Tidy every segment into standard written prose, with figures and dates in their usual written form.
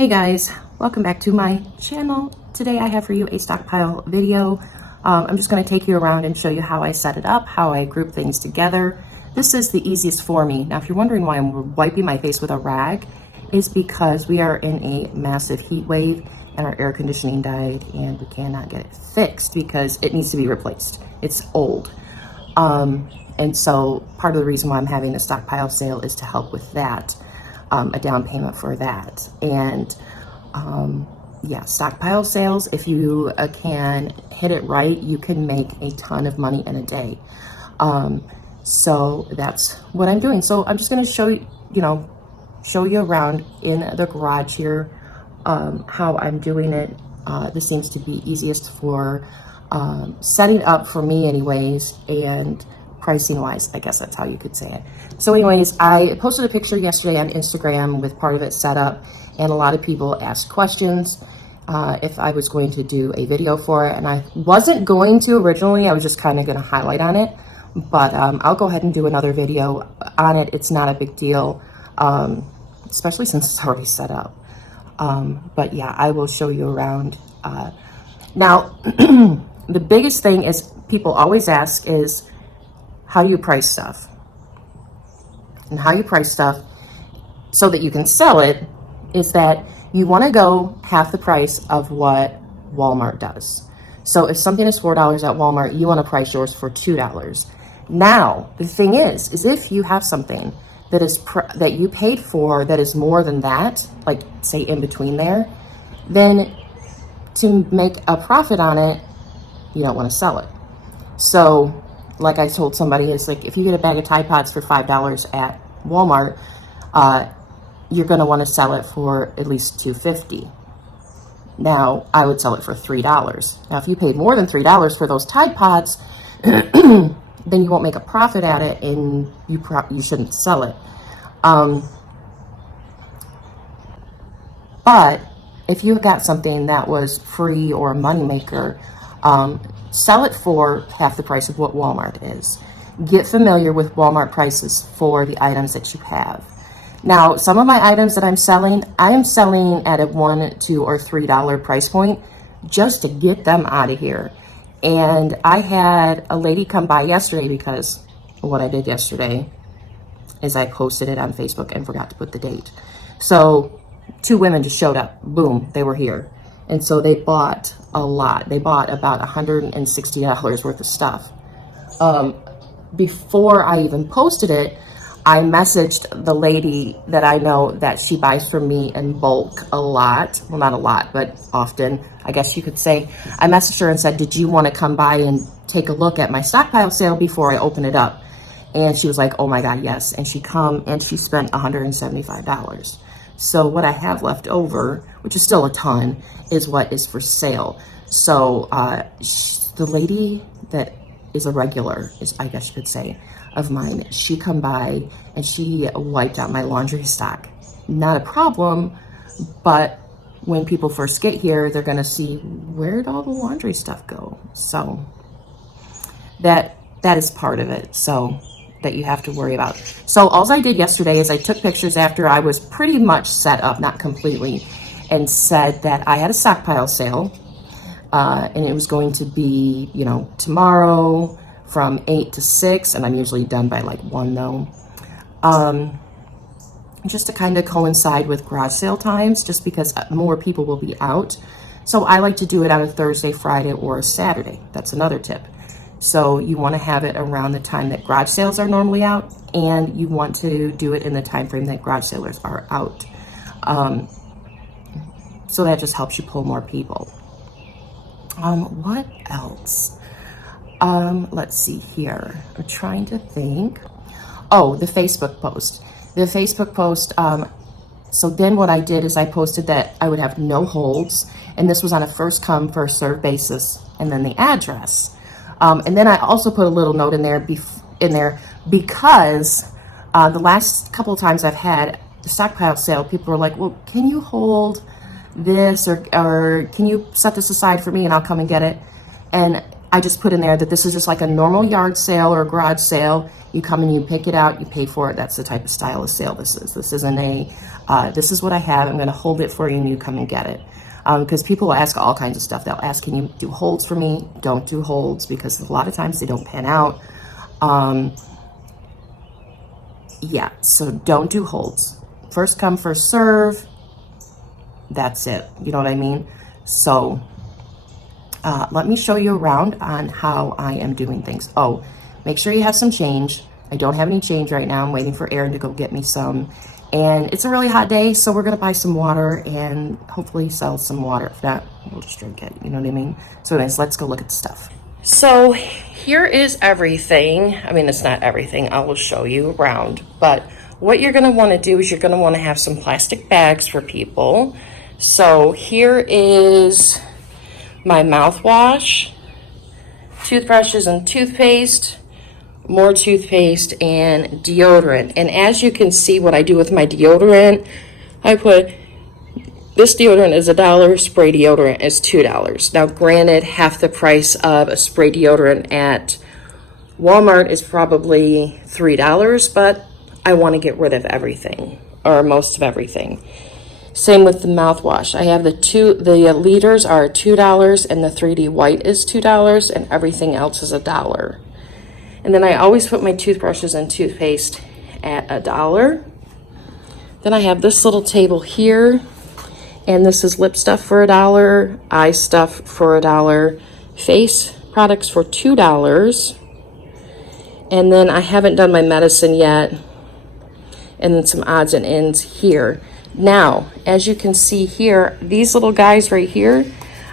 Hey guys, welcome back to my channel. Today I have for you a stockpile video. I'm just going to take you around and show you how I set it up, how I group things together. This is the easiest for me. Now if you're wondering why I'm wiping my face with a rag, is because we are in a massive heat wave and our air conditioning died and we cannot get it fixed because it needs to be replaced. It's old. And so part of the reason why I'm having a stockpile sale is to help with that. A down payment for that. And yeah, stockpile sales, if you can hit it right, you can make a ton of money in a day. So that's what I'm doing. So I'm just going to show you around in the garage here, how I'm doing it. This seems to be easiest for setting up for me anyways, and pricing wise, I guess that's how you could say it. So anyways, I posted a picture yesterday on Instagram with part of it set up, and a lot of people asked questions if I was going to do a video for it, and I wasn't going to originally. I was just kind of going to highlight on it, but I'll go ahead and do another video on it. It's not a big deal, especially since it's already set up. But yeah, I will show you around. Now, the biggest thing is people always ask is, how do you price stuff? And how you price stuff so that you can sell it is that you want to go half the price of what Walmart does. So if something is $4 at Walmart, you want to price yours for $2. Now, the thing is if you have something that is that you paid for that is more than that, like say in between there, then to make a profit on it, you don't want to sell it. So like I told somebody, it's like if you get a bag of Tide Pods for $5 at Walmart, you're going to want to sell it for at least $2.50. Now, I would sell it for $3. Now, if you paid more than $3 for those Tide Pods, then you won't make a profit at it, and you shouldn't sell it. But if you got something that was free or a moneymaker, sell it for half the price of what Walmart is. Get familiar with Walmart prices for the items that you have. Now, some of my items that I am selling at a $1, $2, or $3 price point just to get them out of here. And I had a lady come by yesterday because what I did yesterday is I posted it on Facebook and forgot to put the date. So 2 women just showed up. Boom, they were here. And so they bought a lot. They bought about $160 worth of stuff. Before I even posted it, I messaged the lady that I know that she buys from me in bulk a lot. Well, not a lot, but often, I guess you could say. I messaged her and said, did you want to come by and take a look at my stockpile sale before I open it up? And she was like, oh my God, yes. And she come and she spent $175. So what I have left over, which is still a ton, is what is for sale. So the lady that is a regular, I guess you could say, of mine, she come by and she wiped out my laundry stock. Not a problem, but when people first get here, they're gonna see, where'd all the laundry stuff go? So that is part of it. So that you have to worry about. So all I did yesterday is I took pictures after I was pretty much set up, not completely, and said that I had a stockpile sale, and it was going to be, tomorrow from 8 to 6, and I'm usually done by like 1 though. Just to kind of coincide with garage sale times, just because more people will be out. So I like to do it on a Thursday, Friday, or a Saturday. That's another tip. So you want to have it around the time that garage sales are normally out, and you want to do it in the time frame that garage sales are out. So that just helps you pull more people. What else? Let's see here. I'm trying to think. Oh, the Facebook post. The Facebook post, so then what I did is I posted that I would have no holds, and this was on a first come, first served basis, and then the address. And then I also put a little note in there, because the last couple of times I've had the stockpile sale, people were like, well, can you hold this, or can you set this aside for me and I'll come and get it? And I just put in there that this is just like a normal yard sale or a garage sale. You come and you pick it out, you pay for it. That's the type of style of sale this is. This isn't a, this is what I have. I'm gonna hold it for you and you come and get it. Because people will ask all kinds of stuff. They'll ask, can you do holds for me? Don't do holds because a lot of times they don't pan out. Yeah, so don't do holds. First come, first serve. That's it. You know what I mean? So let me show you around on how I am doing things. Oh, make sure you have some change. I don't have any change right now. I'm waiting for Aaron to go get me some. And it's a really hot day, so we're gonna buy some water and hopefully sell some water. If not, we'll just drink it, you know what I mean? So anyways, let's go look at the stuff. So here is everything. I mean, it's not everything, I will show you around. But what you're gonna wanna do is you're gonna wanna have some plastic bags for people. So here is my mouthwash, toothbrushes and toothpaste, more toothpaste and deodorant. And as you can see what I do with my deodorant, I put, this deodorant is $1, spray deodorant is $2. Now granted, half the price of a spray deodorant at Walmart is probably $3, but I want to get rid of everything, or most of everything. Same with the mouthwash. I have the liters are $2 and the 3D white is $2 and everything else is $1. And then I always put my toothbrushes and toothpaste at $1. Then I have this little table here, and this is lip stuff for $1, eye stuff for $1, face products for $2. And then I haven't done my medicine yet, and then some odds and ends here. Now, as you can see here, these little guys right here,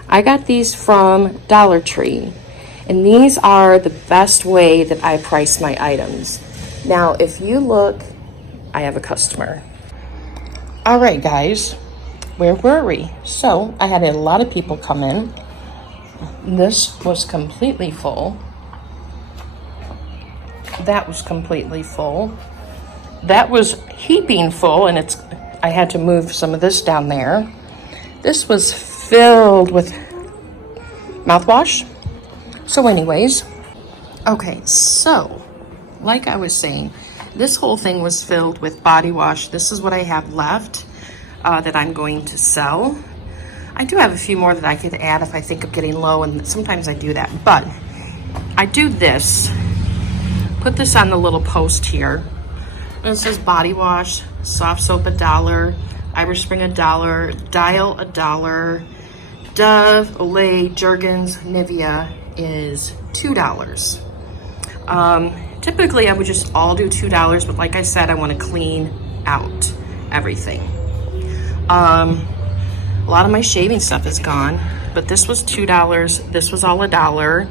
I got these from Dollar Tree. And these are the best way that I price my items. Now, if you look, I have a customer. All right, guys, where were we? So I had a lot of people come in. This was completely full. That was completely full. That was heaping full, and I had to move some of this down there. This was filled with mouthwash. So anyways, okay, so like I was saying, this whole thing was filled with body wash. This is what I have left that I'm going to sell. I do have a few more that I could add if I think of getting low, and sometimes I do that. But I do this, put this on the little post here. And it says body wash, soft soap $1, Irish Spring $1, Dial $1, Dove, Olay, Jergens, Nivea is $2. Typically I would just all do $2, but like I said, I want to clean out everything. A lot of my shaving stuff is gone, but this was $2. This was all $1.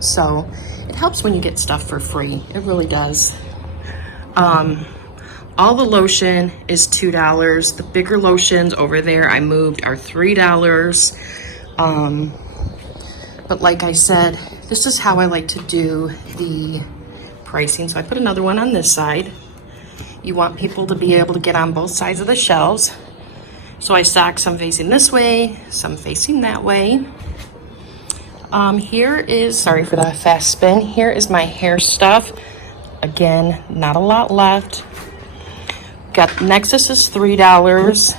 So it helps when you get stuff for free. It really does. All the lotion is $2. The bigger lotions over there I moved are $3. But like I said, this is how I like to do the pricing. So I put another one on this side. You want people to be able to get on both sides of the shelves. So I stock some facing this way, some facing that way. Here is, sorry for the fast spin, here is my hair stuff. Again, not a lot left. Got Nexus is $3,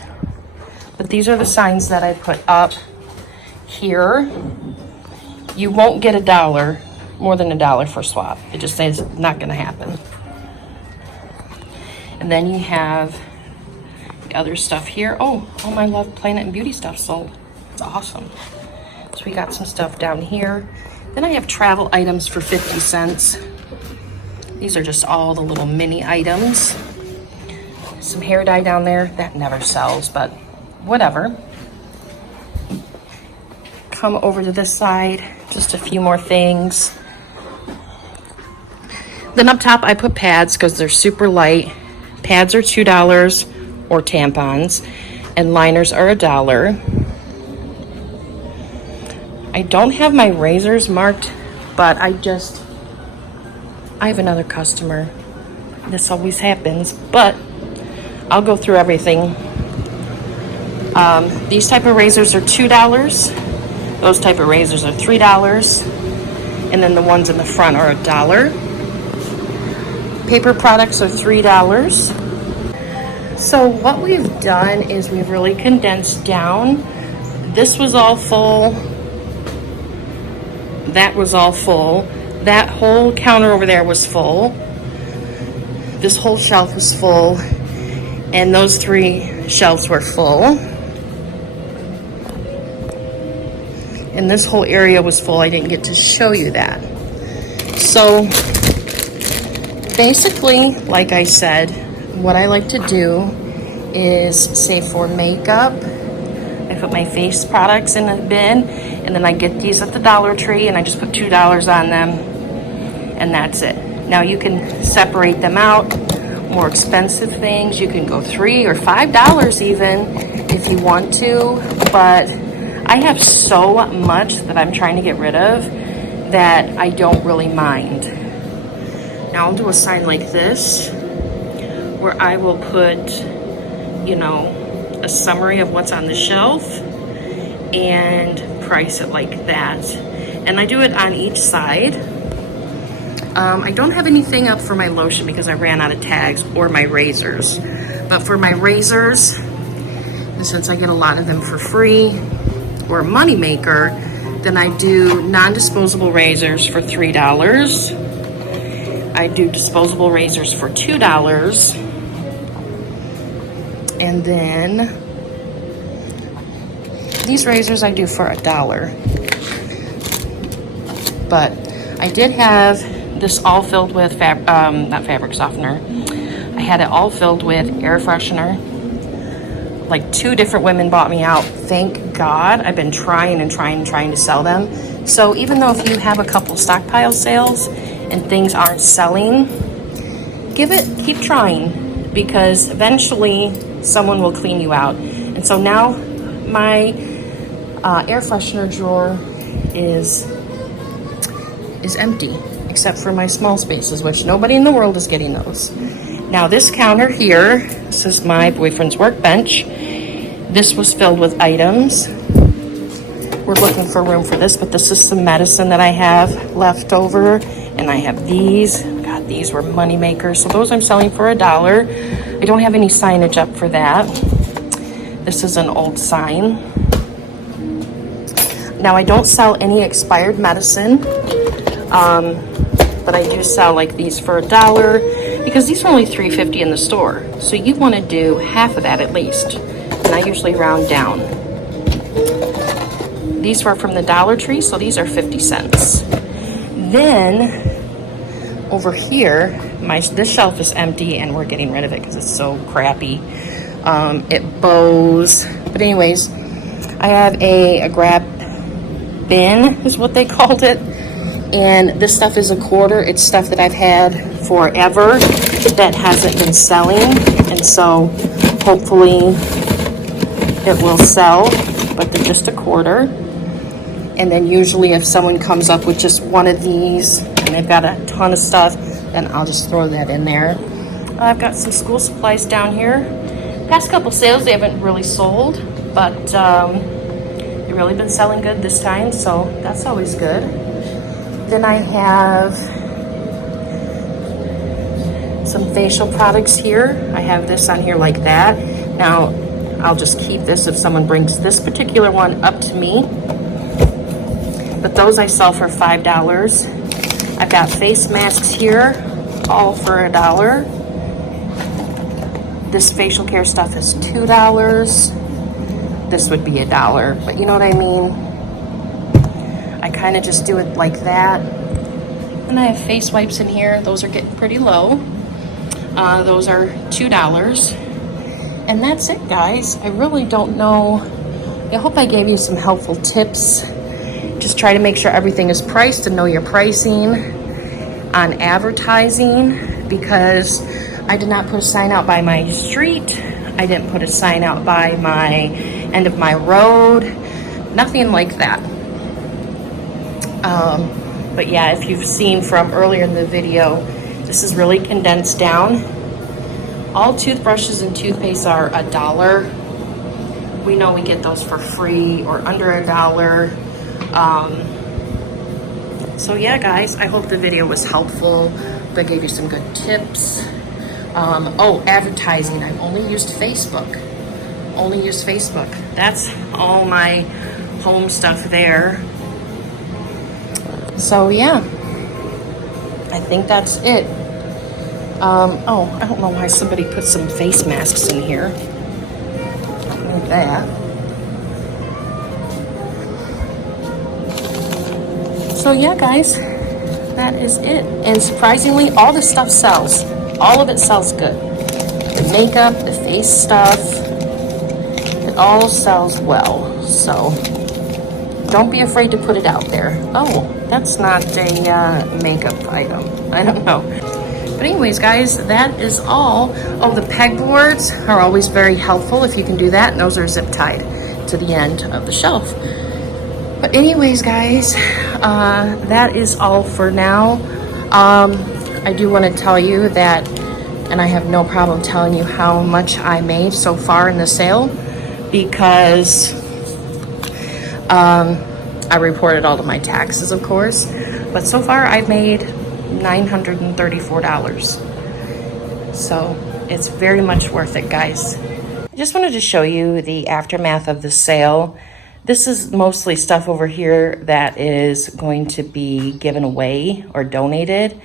but these are the signs that I put up here. You won't get $1, more than $1 for swap. It just is not gonna happen. And then you have the other stuff here. Oh, all my Love Planet and Beauty stuff sold. It's awesome. So we got some stuff down here. Then I have travel items for 50 cents. These are just all the little mini items. Some hair dye down there. That never sells, but whatever. Come over to this side. Just a few more things. Then up top I put pads because they're super light. Pads are $2 or tampons, and liners are $1. I don't have my razors marked, but I have another customer. This always happens, but I'll go through everything. These type of razors are $2. Those type of razors are $3, and then the ones in the front are $1. Paper products are $3. So what we've done is we've really condensed down. This was all full. That was all full. That whole counter over there was full. This whole shelf was full. And those 3 shelves were full. And this whole area was full. I didn't get to show you that. So basically, like I said, what I like to do is, say for makeup, I put my face products in a bin, and then I get these at the Dollar Tree, and I just put $2 on them, and that's it. Now you can separate them out. More expensive things, you can go $3 or $5 even if you want to, but I have so much that I'm trying to get rid of that I don't really mind. Now I'll do a sign like this where I will put, you know, a summary of what's on the shelf and price it like that. And I do it on each side. I don't have anything up for my lotion because I ran out of tags, or my razors. But for my razors, and since I get a lot of them for free, or a money maker, then I do non-disposable razors for $3. I do disposable razors for $2. And then these razors I do for $1. But I did have this all filled with not fabric softener. I had it all filled with air freshener. Like 2 different women bought me out. Thank God. I've been trying to sell them. So even though if you have a couple Stockpile sales and things aren't selling, keep trying, because eventually someone will clean you out. And so now my air freshener drawer is empty, except for my small spaces, which nobody in the world is getting those. Now this counter here, this is my boyfriend's workbench. This was filled with items. We're looking for room for this, but this is some medicine that I have left over, and I have these. God, these were money makers. So those I'm selling for $1. I don't have any signage up for that. This is an old sign. Now I don't sell any expired medicine, but I do sell like these for $1 because these are only $3.50 in the store. So you want to do half of that at least, and I usually round down. These were from the Dollar Tree, so these are 50 cents. Then over here, this shelf is empty, and we're getting rid of it because it's so crappy. It bows. But anyways, I have a grab bin, is what they called it. And this stuff is $1. It's stuff that I've had forever that hasn't been selling. And so hopefully it will sell, but they're just $1. And then usually if someone comes up with just one of these and they've got a ton of stuff, then I'll just throw that in there. I've got some school supplies down here. Past couple sales, they haven't really sold, but they've really been selling good this time, so that's always good. Then I have some facial products here. I have this on here like that. Now, I'll just keep this if someone brings this particular one up to me. But those I sell for $5. I've got face masks here, all for $1. This facial care stuff is $2. This would be $1, but you know what I mean? I kind of just do it like that. And I have face wipes in here. Those are getting pretty low. Those are $2. And that's it, guys. I really don't know. I hope I gave you some helpful tips. Just try to make sure everything is priced and know your pricing on advertising, because I did not put a sign out by my street. I didn't put a sign out by my end of my road. Nothing like that. But yeah, if you've seen from earlier in the video, this is really condensed down. All toothbrushes and toothpaste are $1. We know we get those for free or under $1. So yeah, guys, I hope the video was helpful. I gave you some good tips. Oh, advertising. I've only used Facebook. That's all my home stuff there. So yeah, I think that's it. Oh, I don't know why somebody put some face masks in here. Don't need that. So yeah, guys, that is it. And surprisingly, all the stuff sells. All of it sells good. The makeup, the face stuff, it all sells well. So don't be afraid to put it out there. Oh, that's not a makeup item. I don't know. But anyways, guys, that is all. Oh, the pegboards are always very helpful if you can do that. And those are zip tied to the end of the shelf. But anyways, guys, that is all for now. I do want to tell you that, and I have no problem telling you how much I made so far in the sale, because I reported all of my taxes, of course. But so far, I've made $934. So it's very much worth it, guys. I just wanted to show you the aftermath of the sale. This is mostly stuff over here that is going to be given away or donated.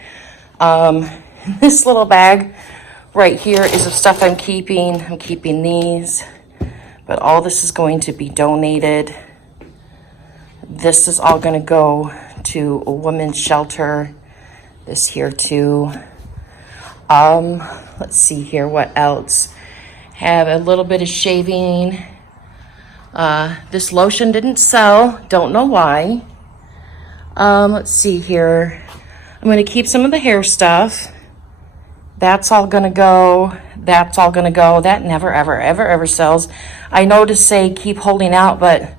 This little bag right here is of stuff I'm keeping. I'm keeping these, but all this is going to be donated. This is all going to go to a women's shelter. This here too. Let's see here, what else? Have a little bit of shaving. This lotion didn't sell. Don't know why. Let's see here. I'm going to keep some of the hair stuff. That's all going to go. That's all going to go. That never, ever, ever, ever sells. I know to say keep holding out, but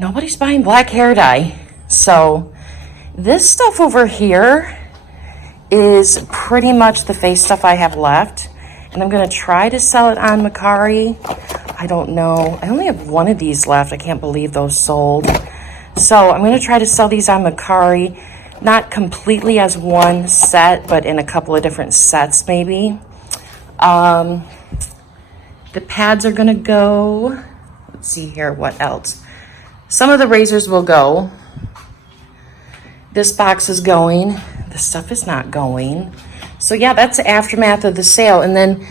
nobody's buying black hair dye. So this stuff over here is pretty much the face stuff I have left. And I'm going to try to sell it on Mercari. I don't know. I only have one of these left. I can't believe those sold. So I'm going to try to sell these on Mercari. Not completely as one set, but in a couple of different sets maybe. The pads are going to go. Let's see here. What else? Some of the razors will go. This box is going. This stuff is not going. So yeah, that's the aftermath of the sale. And then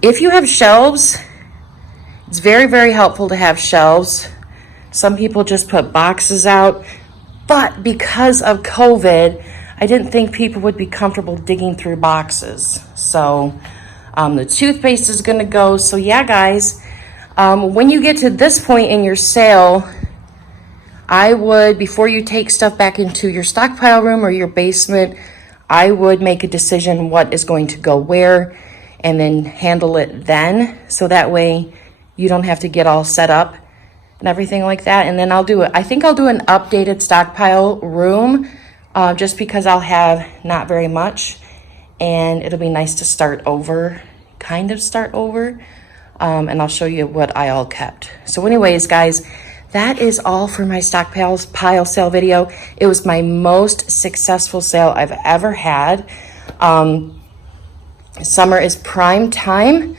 if you have shelves, it's very, very helpful to have shelves. Some people just put boxes out. But because of COVID, I didn't think people would be comfortable digging through boxes. So the toothpaste is going to go. So yeah, guys, when you get to this point in your sale, I would, before you take stuff back into your stockpile room or your basement, I would make a decision what is going to go where and then handle it then. So that way you don't have to get all set up and everything like that. And then I'll do it. I think I'll do an updated stockpile room just because I'll have not very much. And it'll be nice to start over, kind of start over. And I'll show you what I all kept. So anyways, guys, that is all for my stockpile pile sale video. It was my most successful sale I've ever had. Summer is prime time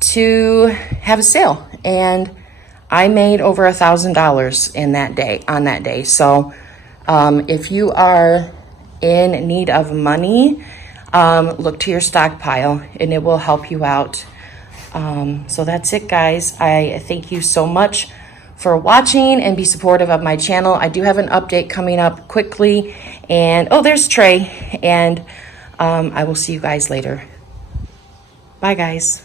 to have a sale. And I made over $1,000 in that day, on that day. So if you are in need of money, look to your stockpile and it will help you out. So that's it, guys. I thank you so much for watching and be supportive of my channel. I do have an update coming up quickly. And oh, there's Trey. And I will see you guys later. Bye, guys.